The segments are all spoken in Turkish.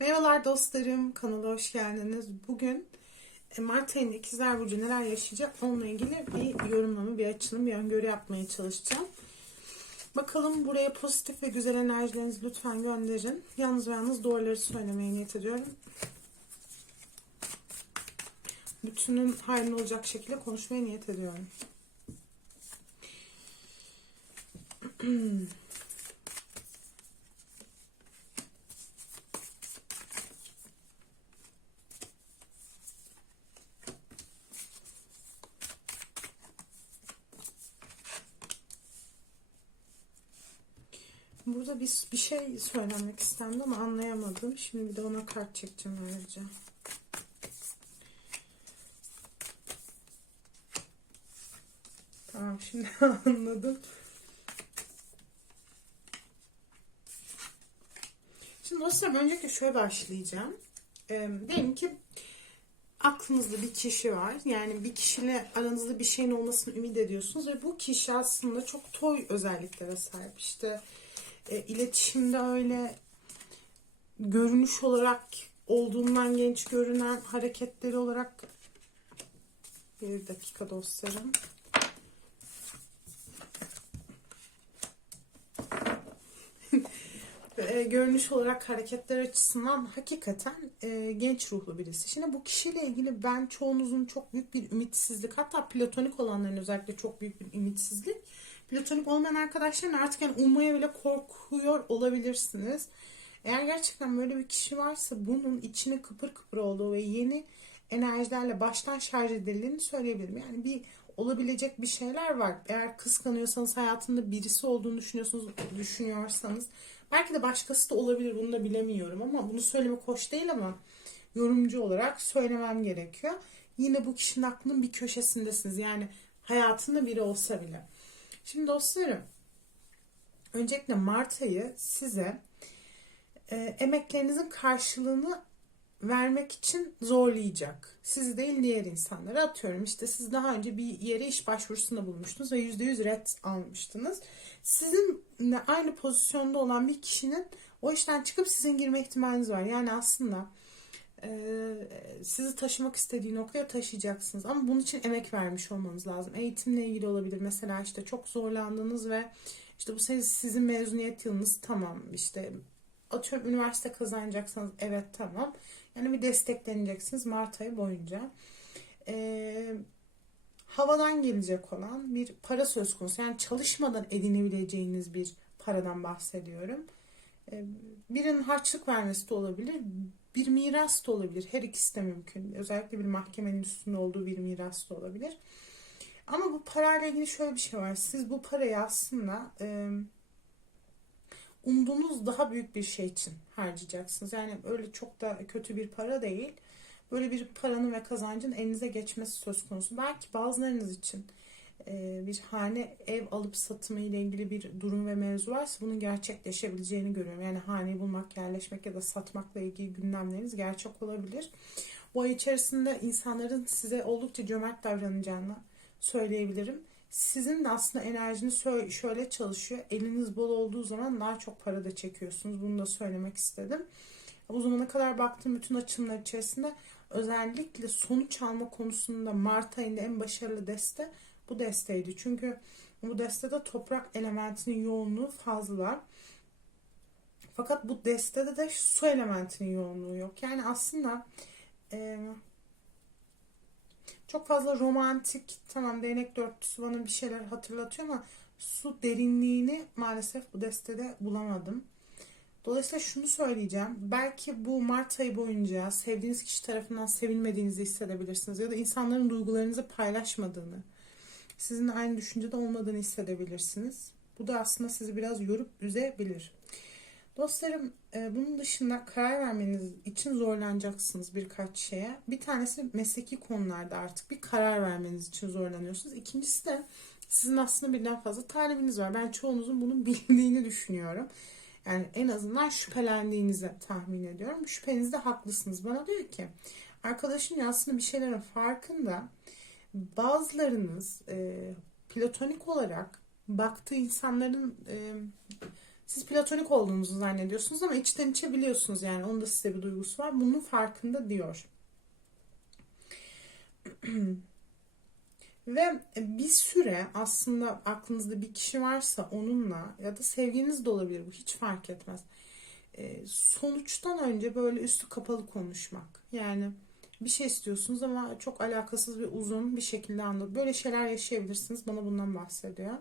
Merhabalar dostlarım, kanala hoş geldiniz. Bugün e, Mart ayında ikizler burcu neler yaşayacak onunla ilgili bir yorumlama, bir açılım, bir öngörü yapmaya çalışacağım. Bakalım buraya pozitif ve güzel enerjilerinizi lütfen gönderin. Yalnız ve yalnız doğruları söylemeye niyet ediyorum. Bütünün hayrına olacak şekilde konuşmaya niyet ediyorum. Burada bir, bir şey söylemek istendi ama anlayamadım. Şimdi bir de ona kart çekeceğim ayrıca. Tamam şimdi anladım. Şimdi dostlarım öncelikle şöyle başlayacağım. Ee, diyelim ki aklınızda bir kişi var. Yani bir kişiyle aranızda bir şeyin olmasını ümit ediyorsunuz ve bu kişi aslında çok toy özelliklere sahip. İşte e, iletişimde öyle görünüş olarak olduğundan genç görünen hareketleri olarak bir dakika dostlarım. e, görünüş olarak hareketler açısından hakikaten e, genç ruhlu birisi. Şimdi bu kişiyle ilgili ben çoğunuzun çok büyük bir ümitsizlik hatta platonik olanların özellikle çok büyük bir ümitsizlik. Platonik olmayan arkadaşların artık yani ummaya bile korkuyor olabilirsiniz. Eğer gerçekten böyle bir kişi varsa bunun içine kıpır kıpır olduğu ve yeni enerjilerle baştan şarj edildiğini söyleyebilirim. Yani bir olabilecek bir şeyler var. Eğer kıskanıyorsanız hayatında birisi olduğunu düşünüyorsunuz, düşünüyorsanız belki de başkası da olabilir bunu da bilemiyorum ama bunu söylemek hoş değil ama yorumcu olarak söylemem gerekiyor. Yine bu kişinin aklının bir köşesindesiniz. Yani hayatında biri olsa bile. Şimdi dostlarım öncelikle Mart ayı size e, emeklerinizin karşılığını vermek için zorlayacak. Sizi değil diğer insanları atıyorum. İşte siz daha önce bir yere iş başvurusunda bulmuştunuz ve %100 red almıştınız. Sizinle aynı pozisyonda olan bir kişinin o işten çıkıp sizin girme ihtimaliniz var. Yani aslında sizi taşımak istediği noktaya taşıyacaksınız. Ama bunun için emek vermiş olmanız lazım. Eğitimle ilgili olabilir. Mesela işte çok zorlandınız ve işte bu sizin mezuniyet yılınız tamam işte atıyorum üniversite kazanacaksınız evet tamam. Yani bir destekleneceksiniz Mart ayı boyunca. Ee, havadan gelecek olan bir para söz konusu. Yani çalışmadan edinebileceğiniz bir paradan bahsediyorum. Ee, birinin harçlık vermesi de olabilir. Bir miras da olabilir. Her ikisi de mümkün. Özellikle bir mahkemenin üstünde olduğu bir miras da olabilir. Ama bu parayla ilgili şöyle bir şey var. Siz bu parayı aslında e, umduğunuz daha büyük bir şey için harcayacaksınız. Yani öyle çok da kötü bir para değil. Böyle bir paranın ve kazancın elinize geçmesi söz konusu. Belki bazılarınız için bir hane ev alıp satımı ile ilgili bir durum ve mevzu varsa bunun gerçekleşebileceğini görüyorum. Yani haneyi bulmak, yerleşmek ya da satmakla ilgili gündemleriniz gerçek olabilir. Bu ay içerisinde insanların size oldukça cömert davranacağını söyleyebilirim. Sizin de aslında enerjiniz şöyle çalışıyor. Eliniz bol olduğu zaman daha çok para da çekiyorsunuz. Bunu da söylemek istedim. Bu zamana kadar baktığım bütün açımlar içerisinde özellikle sonuç alma konusunda Mart ayında en başarılı deste bu desteydi. Çünkü bu destede toprak elementinin yoğunluğu fazla. Fakat bu destede de su elementinin yoğunluğu yok. Yani aslında e, çok fazla romantik tamam değnek dörtlüsü bana bir şeyler hatırlatıyor ama su derinliğini maalesef bu destede bulamadım. Dolayısıyla şunu söyleyeceğim. Belki bu Mart ayı boyunca sevdiğiniz kişi tarafından sevilmediğinizi hissedebilirsiniz. Ya da insanların duygularınızı paylaşmadığını, sizinle aynı düşüncede olmadığını hissedebilirsiniz. Bu da aslında sizi biraz yorup üzebilir. Dostlarım e, bunun dışında karar vermeniz için zorlanacaksınız birkaç şeye. Bir tanesi mesleki konularda artık bir karar vermeniz için zorlanıyorsunuz. İkincisi de sizin aslında birden fazla talebiniz var. Ben çoğunuzun bunun bildiğini düşünüyorum. Yani en azından şüphelendiğinizi tahmin ediyorum. Şüphenizde haklısınız. Bana diyor ki arkadaşım ya aslında bir şeylerin farkında. Bazılarınız e, platonik olarak baktığı insanların e, Siz platonik olduğunuzu zannediyorsunuz ama içten içe biliyorsunuz yani onun da size bir duygusu var. Bunun farkında diyor. Ve bir süre aslında aklınızda bir kişi varsa onunla ya da sevginiz de olabilir bu hiç fark etmez. E, sonuçtan önce böyle üstü kapalı konuşmak. Yani bir şey istiyorsunuz ama çok alakasız ve uzun bir şekilde anlat. Böyle şeyler yaşayabilirsiniz. Bana bundan bahsediyor.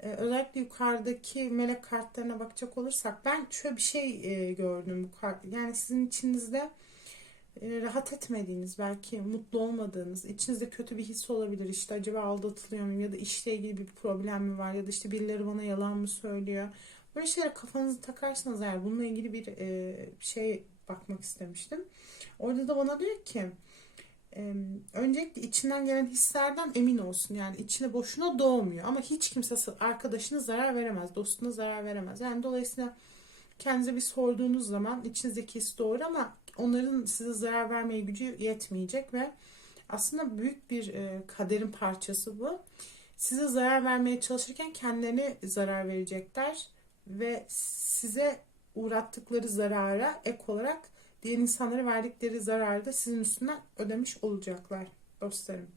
Ee, özellikle yukarıdaki melek kartlarına bakacak olursak ben şöyle bir şey e, gördüm bu kart. Yani sizin içinizde e, rahat etmediğiniz, belki mutlu olmadığınız, içinizde kötü bir his olabilir. İşte acaba aldatılıyor muyum ya da işle ilgili bir problem mi var ya da işte birileri bana yalan mı söylüyor. Böyle şeylere kafanızı takarsanız eğer bununla ilgili bir e, şey bakmak istemiştim. Orada da bana diyor ki e, öncelikle içinden gelen hislerden emin olsun. Yani içine boşuna doğmuyor. Ama hiç kimse arkadaşına zarar veremez. Dostuna zarar veremez. Yani dolayısıyla kendinize bir sorduğunuz zaman içinizdeki his doğru ama onların size zarar vermeye gücü yetmeyecek ve aslında büyük bir e, kaderin parçası bu. Size zarar vermeye çalışırken kendilerine zarar verecekler ve size uğrattıkları zarara ek olarak diğer insanlara verdikleri zararı da sizin üstünden ödemiş olacaklar dostlarım.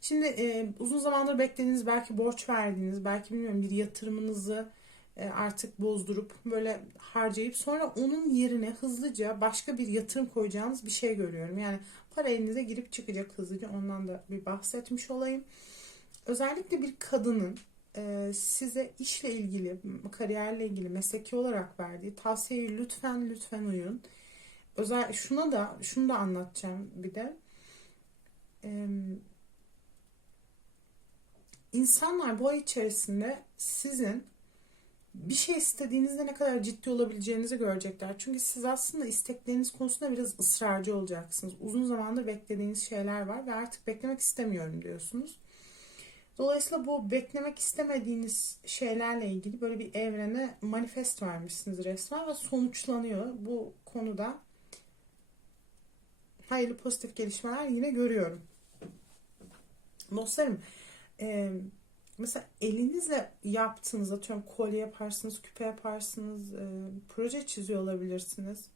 Şimdi e, uzun zamandır beklediğiniz belki borç verdiğiniz belki bilmiyorum bir yatırımınızı e, artık bozdurup böyle harcayıp sonra onun yerine hızlıca başka bir yatırım koyacağınız bir şey görüyorum. Yani para elinize girip çıkacak hızlıca ondan da bir bahsetmiş olayım. Özellikle bir kadının size işle ilgili, kariyerle ilgili, mesleki olarak verdiği tavsiyeyi lütfen lütfen uyun. Özel şuna da şunu da anlatacağım bir de. Ee, insanlar bu ay içerisinde sizin bir şey istediğinizde ne kadar ciddi olabileceğinizi görecekler. Çünkü siz aslında istekleriniz konusunda biraz ısrarcı olacaksınız. Uzun zamandır beklediğiniz şeyler var ve artık beklemek istemiyorum diyorsunuz. Dolayısıyla bu beklemek istemediğiniz şeylerle ilgili böyle bir evrene manifest vermişsiniz resmen ve sonuçlanıyor. Bu konuda hayırlı pozitif gelişmeler yine görüyorum. Dostlarım e, mesela elinizle yaptığınız atıyorum kolye yaparsınız, küpe yaparsınız, e, proje çiziyor olabilirsiniz.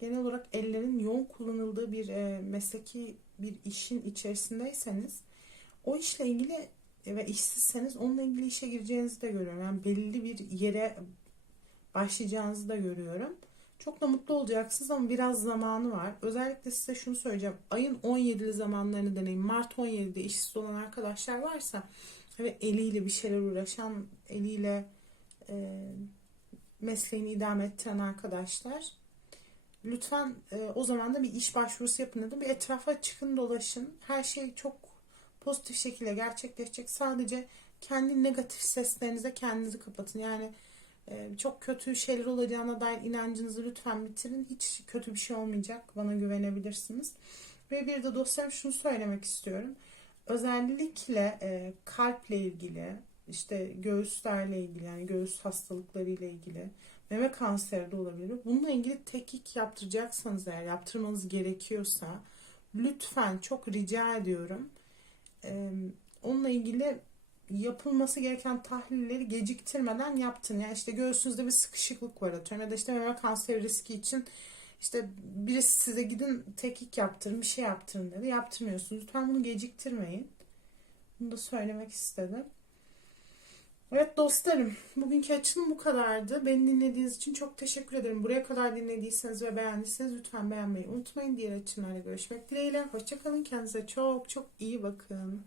Genel olarak ellerin yoğun kullanıldığı bir e, mesleki bir işin içerisindeyseniz o işle ilgili ve işsizseniz onunla ilgili işe gireceğinizi de görüyorum. Yani belli bir yere başlayacağınızı da görüyorum. Çok da mutlu olacaksınız ama biraz zamanı var. Özellikle size şunu söyleyeceğim. Ayın 17'li zamanlarını deneyin. Mart 17'de işsiz olan arkadaşlar varsa ve eliyle bir şeyler uğraşan, eliyle e, mesleğini idame ettiren arkadaşlar lütfen e, o zaman da bir iş başvurusu yapın dedim. Bir etrafa çıkın dolaşın. Her şey çok pozitif şekilde gerçekleşecek. Sadece kendi negatif seslerinize kendinizi kapatın. Yani e, çok kötü şeyler olacağına dair inancınızı lütfen bitirin. Hiç kötü bir şey olmayacak. Bana güvenebilirsiniz. Ve bir de dostlarım şunu söylemek istiyorum. Özellikle e, kalple ilgili, işte göğüslerle ilgili yani göğüs hastalıkları ile ilgili meme kanseri de olabilir. Bununla ilgili tekik yaptıracaksanız eğer yaptırmanız gerekiyorsa lütfen çok rica ediyorum onunla ilgili yapılması gereken tahlilleri geciktirmeden yaptın. Yani işte göğsünüzde bir sıkışıklık var atıyorum ya da işte meme kanseri riski için işte birisi size gidin tekik yaptırın bir şey yaptırın dedi. Yaptırmıyorsunuz. Lütfen bunu geciktirmeyin. Bunu da söylemek istedim. Evet dostlarım, bugünkü açılım bu kadardı. Beni dinlediğiniz için çok teşekkür ederim. Buraya kadar dinlediyseniz ve beğendiyseniz lütfen beğenmeyi unutmayın. Diğer açımlarla görüşmek dileğiyle. Hoşçakalın. Kendinize çok çok iyi bakın.